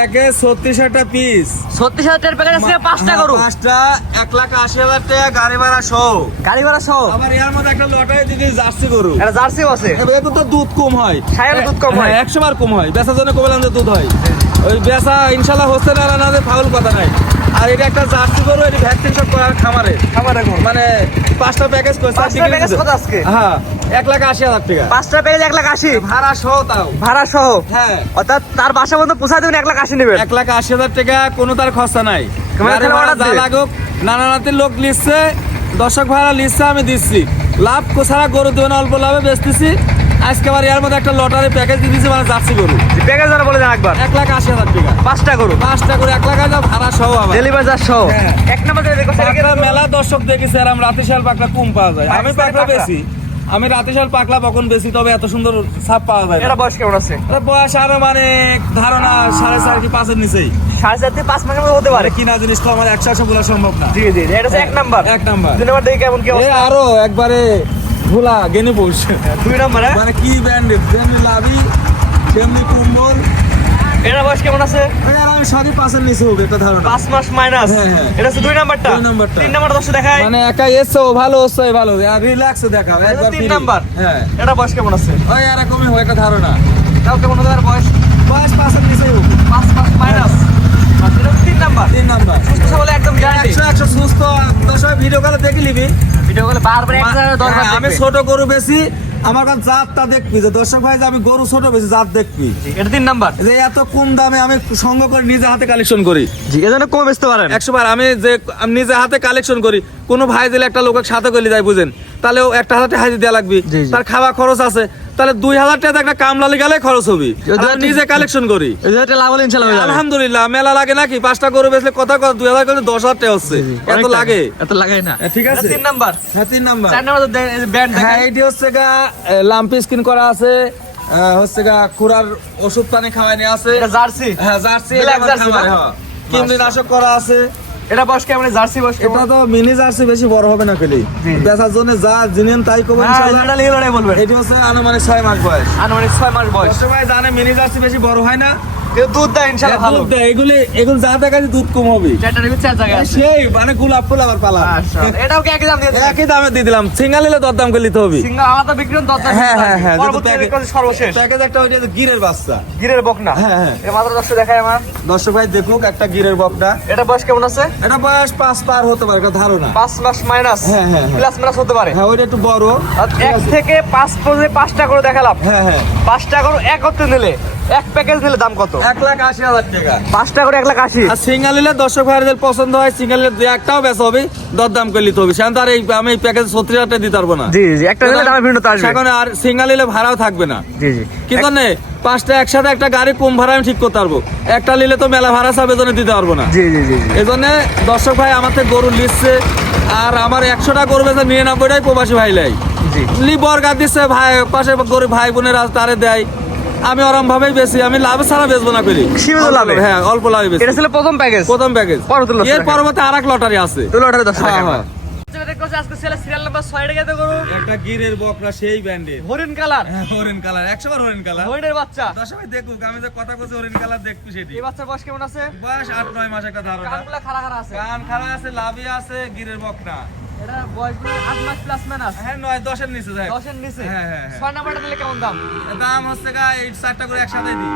একে 36,000 piece, 36,000 package আছে 5টা গরু, 5টা 1,80,000 টাকা গাড়ি ভাড়া সহ। গাড়ি ভাড়া সহ। আবার এর মধ্যে একটা লটারি দিদি জার্সি গরু, এটা জার্সিও আছে। এবার তো দুধ কম হয়, সায়ের দুধ কম হয়, 100 বার কম হয়। বেচার জন্য কবলাম যে দুধ হয়, ওই বেচা ইনশাল্লাহ হচ্ছে না, না ফাউল কথা নাই। আর এটা একটা জার্সি গরু, এটা ভ্যাকসিন সব করার খামারে মানে 5টা প্যাকেজ করে, 5টা প্যাকেজ কত আজকে? হ্যাঁ 1,80,000 টাকা, 5টা প্যাকেজ 1,80,000 ভাড়া সহ। তাও ভাড়া সহ, হ্যাঁ। অর্থাৎ তার বাসা পর্যন্ত পৌঁছায় দেবেন 1,80,000 নেবেন। 1,80,000 টাকা, কোনো তার খরচা নাই। মানে গাড়ি ভাড়া যা লাগুক, নানা নাতির লোক লিখছে, দর্শক ভাড়া লিখছে, আমি দিচ্ছি। লাভ ছাড়া গরু দেবেন, অল্প লাভে বেচতেছি। আজকে আবার এর মধ্যে একটা লটারি প্যাকেজ দিয়ে দিয়েছি, মানে জার্সি গরু প্যাকেজ যারা বলে দেন একবার। 1,80,000 টাকা, 5টা গরু, 5টা করে 1,00,000 ভাড়া সহ। আবার ডেলিভারি চার্জ সহ। হ্যাঁ। এক নম্বর মেলা দর্শক দেখেছি, আর রাতিশাল পাকলা কম পাওয়া যায়। আমি পাকলা বেশি, আমি রাতিশাল পাকলা বকন বেশি, তবে এত সুন্দর ছাপ পাওয়া যায়। এটা বয়স কেমন আছে? বয়স আরো মানে ধারণা 4.5 কি 5 এর নিচেই, 4.5 থেকে 5 মাসের মধ্যে হতে পারে। কিনা জিনিস তো আমার 100 বলা সম্ভব না। জি জি, এটা হচ্ছে 1 নাম্বার। 1 নাম্বার। 2 নাম্বার দেখি কেমন কি অবস্থা। আরো একবারে ভোলা গেনে পড়ছে। 2 নাম্বার মানে কি ব্যান্ডেড, যেমনি লাভি তেমনি কুম্বল। এটা বয়স কেমন আছে? আমি 5.5 নিচে হবে এটা ধারণা, 5 মাস মাইনাস। হ্যাঁ। এটা হচ্ছে 2 নাম্বারটা। 2 নাম্বারটা। 3 নাম্বার দর্শক দেখাই। মানে একা এসছে ও ভালো, হচ্ছে ভালো, আর রিল্যাক্সে দেখাও একবার। 3 নাম্বার। হ্যাঁ, এটা বয়স কেমন আছে? ওই এরকমই হয় একটা ধারণা। তাও কেমন হবে আর বয়স? বয়স 5 এর নিচেই হবে, 5 মাস মাইনাস। এটা 3 নাম্বার। 3 নাম্বার। সুস্থ সবল একদম গ্যারান্টি। 100 সুস্থ। দর্শক ভিডিও কলে দেখে নিবি, ভিডিও গুলো বারবার 1000 বার আমি দেখবে। ছোট গরু বেশি, আমার কাছে জাতটা দেখবি, যে দর্শক ভাই যে আমি গরু ছোট বেশি জাত দেখবি। এটা 3 নাম্বার। যে এত কম দামে আমি সংগ্রহ করে নিজে হাতে কালেকশন করি। জি, এজন্য কম বেচতে পারেন। 100 বার আমি নিজে হাতে কালেকশন করি। কোনো ভাই দিলে একটা লোকের সাথে করে যায়, বুঝেন, তাহলে 1,000 টাকা হাজির দেওয়া লাগবে, জি, জি। তার খাওয়া খরচ আছে, তাহলে 2,000 টাকা একটা কামলালি গেলে খরচ হবে। আমি নিজে কালেকশন করি, এটা লাভ হলে ইনশাআল্লাহ হয়ে যাবে। আলহামদুলিল্লাহ। মেলা লাগে নাকি? 5টা গরু বেচলে কথা 2,000 করে 10,000 টাকা হচ্ছে, এত লাগে? এত লাগে না। ঠিক আছে। 3 নাম্বার। হ্যাঁ 3 নাম্বার। 4 নাম্বার ব্যান্ড হ্যাঁ, দেখাই। এটি হচ্ছে গা লাম্পি স্কিন করা আছে, হচ্ছে গা কুড়ার ওষুধ পানি খাওয়ানি আছে। এটা জার্সি। হ্যাঁ জার্সি, Black জার্সি না? কীটনাশক করা আছে। এটা বয়স কেমন? জার্সি বয়স কেমন? এটা তো মিনি জার্সি, বেশি বড় হবে না পেলে। জি। বেচার জন্য যা জিনেন তাই করবেন ইনশাআল্লাহ। এটা লিয়ে লড়াই বলবেন। এটি হচ্ছে আনুমানিক 6 মাস বয়স। আনুমানিক 6 মাস বয়স। সবাই জানে মিনি জার্সি বেশি বড় হয় না, কিন্তু দুধ দেয় ইনশাআল্লাহ ভালো। দুধ দেয়। এগুলো যা দেখাচ্ছে দুধ কম হবে। চারটার ভিতরে 4 জায়গায় আছে। সেই মানে গোলাপ ফুল আবার পালা। মাশাআল্লাহ। এটাও কি একই দাম দিয়ে দেন? একই দামে দিয়ে দিলাম, সিঙ্গেল নিলে দরদাম করে নিতে হবে। সিঙ্গা আলাদা বিক্রি করুন 10 টাকা। হ্যাঁ হ্যাঁ হ্যাঁ, পরবর্তী সর্বশেষ প্যাকেজ একটা ওইটা গিরের বাচ্চা, গিরের বকনা। হ্যাঁ হ্যাঁ। এটা মাত্র 10 দেখায় আমার। দর্শক ভাই দেখুক একটা গিরের বকটা। এটা বয়স কেমন আছে? এটা বয়স 5 পার হতে পারে, একটা ধারণা। 5 মাস মাইনাস। হ্যাঁ, হ্যাঁ, হ্যাঁ। প্লাস মাইনাস হতে পারে। হ্যাঁ ওইটা একটু বড়। আর 1 থেকে 5 পর্যন্ত 5টা করে দেখালাম। হ্যাঁ হ্যাঁ, 5টা করে একত্রে নিলে, এক প্যাকেজ নিলে দাম কত? 1,80,000 টাকা। 5টা করে 1,80,000। আর সিঙ্গেল নিলে দর্শক ভাইদের পছন্দ হয়, সিঙ্গেল নিলে একটাও বেচা হবে, দরদাম করে নিতে হবে। সেখানে তো আর আমি এই প্যাকেজ 36,000 টাকা দিতে পারবো না। জি জি, একটা নিলে দামে ভিন্নতা আসবে। সেখানে আর সিঙ্গেল নিলে ভাড়াও থাকবে না। জি জি। কি জন্যে? 5টা একসাথে একটা গাড়ি কম ভাড়া আমি ঠিক করতে পারবো, একটা নিলে তো মেলা ভাড়া সব এজন্য দিতে পারবো না। জি জি জি। এই জন্য দর্শক ভাই আমার থেকে গরু লিখছে, আর আমার 100টা গরু বেচা 99টাই প্রবাসী ভাই লাই। জি। বর্গা দিচ্ছে ভাই, পাশে গরিব ভাই বোনেরা তারে দেয়। আমি ওরম ভাবেই বেশি, আমি লাভ ছাড়া বেচবো না পেলি। সীমিত লাভে? হ্যাঁ অল্প লাভে বেশি। এটা ছিল প্রথম প্যাকেজ। প্রথম প্যাকেজ। পরবর্তী লটারি এর পরবর্তী আরেক লটারি আছে। তো লটারি 10 টাকা। হ্যাঁ, হ্যাঁ। আজকে সেল সিরিয়াল নাম্বার 6 টাকা তে গরু। একটা গিরের বকরা সেই ব্যান্ডের। হরিণ কালার। হ্যাঁ হরিণ কালার, 100 বার হরিণ কালার। হরিণের বাচ্চা। দর্শক ভাই দেখুক, আমি যে কথা বলছি হরিণ কালার দেখবি সেটি। এই বাচ্চার বয়স কেমন আছে? বয়স 8-9 মাস একটা ধারণা। কানগুলা খাড়া খাড়া আছে। কান খাড়া আছে, লাভি আছে, গিরের বকনা। এটা বয়স 8 মাস প্লাস মাইনাস। হ্যাঁ 9-10 এর নিচে যায়। 10 এর নিচে। হ্যাঁ, হ্যাঁ, হ্যাঁ। 6 নাম্বারটা দিলে কেমন দাম? দাম হচ্ছে গা এই 4টা করে একসাথে দিই।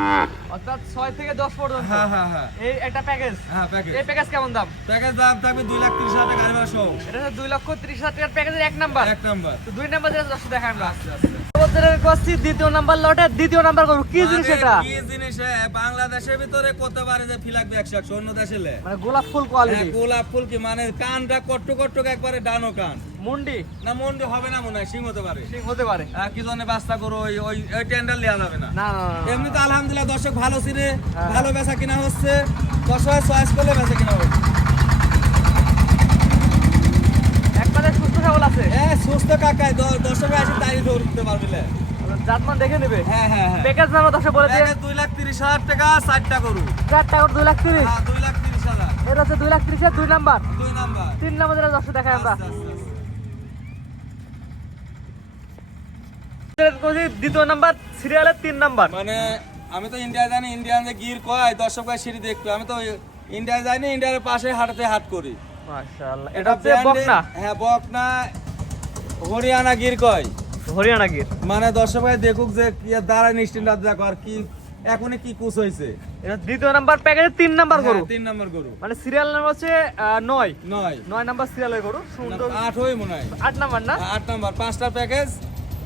অর্থাৎ 6 থেকে 10 পর্যন্ত। হ্যাঁ হ্যাঁ হ্যাঁ। এই একটা প্যাকেজ। হ্যাঁ প্যাকেজ। এই প্যাকেজ কেমন দাম? প্যাকেজ দাম থাকবে 2,30,000 টাকা গাড়ি ভাড়া সহ। এটা হচ্ছে 2,30,000 টাকার প্যাকেজের 1 নাম্বার। 1 নাম্বার। তো 2 নাম্বার যেটা 10 দেখাই আমরা। আমাদের কাছে দ্বিতীয় নাম্বার লটে দ্বিতীয় নাম্বার গরু কি জিনিস এটা? কি জিনিস? বাংলাদেশের ভিতরে কত পারে যে ফিলাকবে 100 অন্য দেশে লে। মানে গোলাপ ফুল কোয়ালিটি। গোলাপ ফুল কি মানে কানটা কট্ট কট্ট একবারে ডানো কান। মুন্ডি না মন্ডি হবে না মনে হয়, সিং হতে পারে। ঠিক হতে পারে। কি জন্য বাস্তা করো ওই টেন্ডার লিয়া যাবে না। না না না। এমনি তো আলহামদুলিল্লাহ দর্শক ভালো চিনে, হ্যাঁ। ভালো বেচা কিনা হচ্ছে, দর্শক চয়েস করলে বেচা কিনা হচ্ছে। একবারে সুস্থ সবল আছে। হ্যাঁ সুস্থ কাকাই দর্শক এসে তাই ধরতে পারবে। জাতমান দেখে নেবে। হ্যাঁ হ্যাঁ হ্যাঁ। প্যাকেজ নাম 10 বলে দিয়ে। 2,30,000 টাকা 4টা গরু। 4টা করে 2,30,000। হ্যাঁ 2,30,000। এটা হচ্ছে 2,30,000 2 নাম্বার। 2 নাম্বার। 3 নাম্বার যেটা 10 দেখাই আমরা। আচ্ছা, আচ্ছা, আচ্ছা। দ্বিতীয় নাম্বার সিরিয়ালের 3 নাম্বার। মানে আমি তো ইন্ডিয়া জানি, ইন্ডিয়ান যে গির কয় দর্শক ভাই সিঁড়ি দেখবে, আমি তো ইন্ডিয়া যাইনি, ইন্ডিয়ার পাশে হাটতে হাট করি। মাশাআল্লাহ, এটা হচ্ছে branded- বকনা, হ্যাঁ বকনা, হরিয়ানা গির কয়। হরিয়ানা গির। মানে দর্শক ভাই দেখুক যে কি দাঁড়ায় নিশ্চিন্ত দেখো আর কি এখনই কি কুচ হয়েছে। এটা দ্বিতীয় নাম্বার প্যাকেজে 3 নাম্বার গরু, 3 নম্বর গরু, মানে সিরিয়াল নাম্বার হচ্ছে 9 9 নাম্বার সিরিয়ালের গরু, সুন্দর। 8 হই মনে হয়, 8 নাম্বার না, 8 নম্বর, 5টা প্যাকেজ,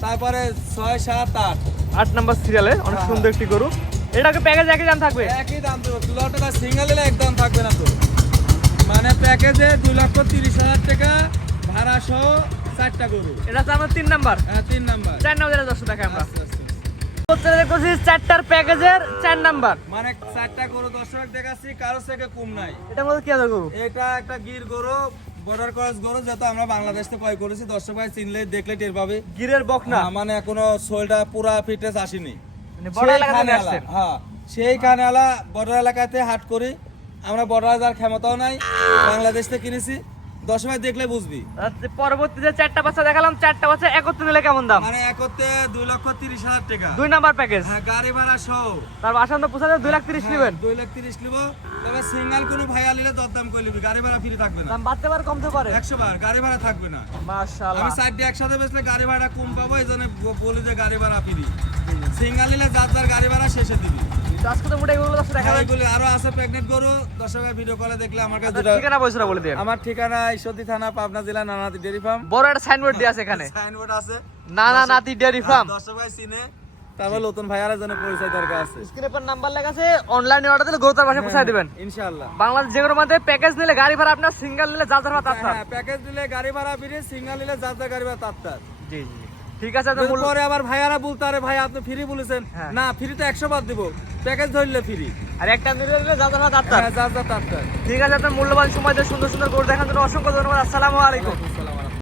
তারপরে 6 7 8 8 নাম্বার সিরিয়ালে অনেক হ্যাঁ, সুন্দর একটি গরু। এটাকে প্যাকেজ একই দাম থাকবে। একই দাম দেবো। 2 লাখ টাকা সিঙ্গেল দিলে একদম থাকবে না তো, মানে প্যাকেজে 2,30,000 টাকা ভাড়া সহ 4টা গরু। এটা হচ্ছে আমার 3 নাম্বার। হ্যাঁ 3 নাম্বার। 4 নাম্বারের দর্শক দেখাই আমরা। আস্তে আস্তে। প্রত্যেকটা করছি 4টার প্যাকেজের 4 নাম্বার। মানে 4টা গরু দর্শক দেখাচ্ছি, কারো থেকে কম নাই। এটার মধ্যে কি আছে গরু? এটা একটা গির গরু, বর্ডার ক্রস গরু, যেটা আমরা বাংলাদেশ থেকে ক্রয় করেছি। দর্শক ভাই চিনলে দেখলে টের পাবে। গিরের বকনা, মানে এখনো সোলটা পুরা ফিটনেস আসেনি। মানে বড় এলাকা থেকে সেইখানে আসছে। হ্যাঁ সেইখানে বর্ডার এলাকাতে হাট করি আমরা, বর্ডার যার ক্ষমতাও নাই, বাংলাদেশ থেকে কিনেছি। দর্শক ভাই দেখলে বুঝবি। আর যে পরবর্তী যে 4টা বাচ্চা দেখালাম, 4টা বাচ্চা একত্রে নিলে কেমন দাম? মানে একতে 2,30,000 টাকা। 2 নাম্বার প্যাকেজ। হ্যাঁ গাড়ি ভাড়া সহ। তার আসান্ত পোষাতে 2,30,000 নেবেন। 2,30,000 নিব। তবে সিঙ্গেল কোনো ভাইয়া নিলে দরদাম করে নিবি, গাড়ি ভাড়া ফ্রি থাকবে না। দাম বাড়তে পারে কমতে পারে। 100 বার গাড়ি ভাড়া থাকবে না। মাশাআল্লাহ। আমি সাইডে একসাথে বেচলে গাড়ি ভাড়া কম পাবো, এই জন্য বলি যে গাড়ি ভাড়া ফ্রি। সিঙ্গেল নিলে যার যার গাড়ি ভাড়া শেষে দিবি। তো আজকে তো মোটাই গরু দর্শক দেখাবেন। এইগুলি আরো আছে প্রেগনেন্ট গরু, দর্শকের ভিডিও কলে দেখলে আমার কাছে আচ্ছা, ঠিকানা বয়সটা বলে দেন। আমার ঠিকানা ঈশ্বরদী থানা, পাবনা জেলা, নানাতি ডেয়ারি ফার্ম। বড় একটা সাইনবোর্ড দেয়া আছে এখানে, সাইনবোর্ড আছে নানা নাতি ডেয়ারি ফার্ম। দর্শক ভাই চিনে, তারপর নতুন ভাইয়ার জন্য পরিচয় দরকার আছে। স্ক্রিনে পর নাম্বার লেখা আছে, অনলাইনে অর্ডার দিলে গরু তার বাসায় পৌঁছে দিবেন ইনশাআল্লাহ। বাংলাদেশ যে কোনো মধ্যে। প্যাকেজ নিলে গাড়ি ভাড়া আপনার, সিঙ্গেল নিলে যার যার ভাড়া তার তার। হ্যাঁ প্যাকেজ দিলে গাড়ি ভাড়া ফ্রি, সিঙ্গেল নিলে যার যার গাড়ি ভাড়া তার তার। জি জি ঠিক আছে। আপনার মূল্য- পরে আবার ভাইয়ারা বলতে আরে ভাই আপনি ফ্রি বলেছেন, হ্যাঁ। না ফ্রি তো 100 বার দিব, প্যাকেজ ধরলে ফ্রি। আর একটা নিলে যার যার ভাড়া তার তার। হ্যাঁ যার যার তার তার। ঠিক আছে, আপনার মূল্যবান সময় দিয়ে সুন্দর সুন্দর গরু দেখার জন্য অসংখ্য ধন্যবাদ। আসসালামু আলাইকুম।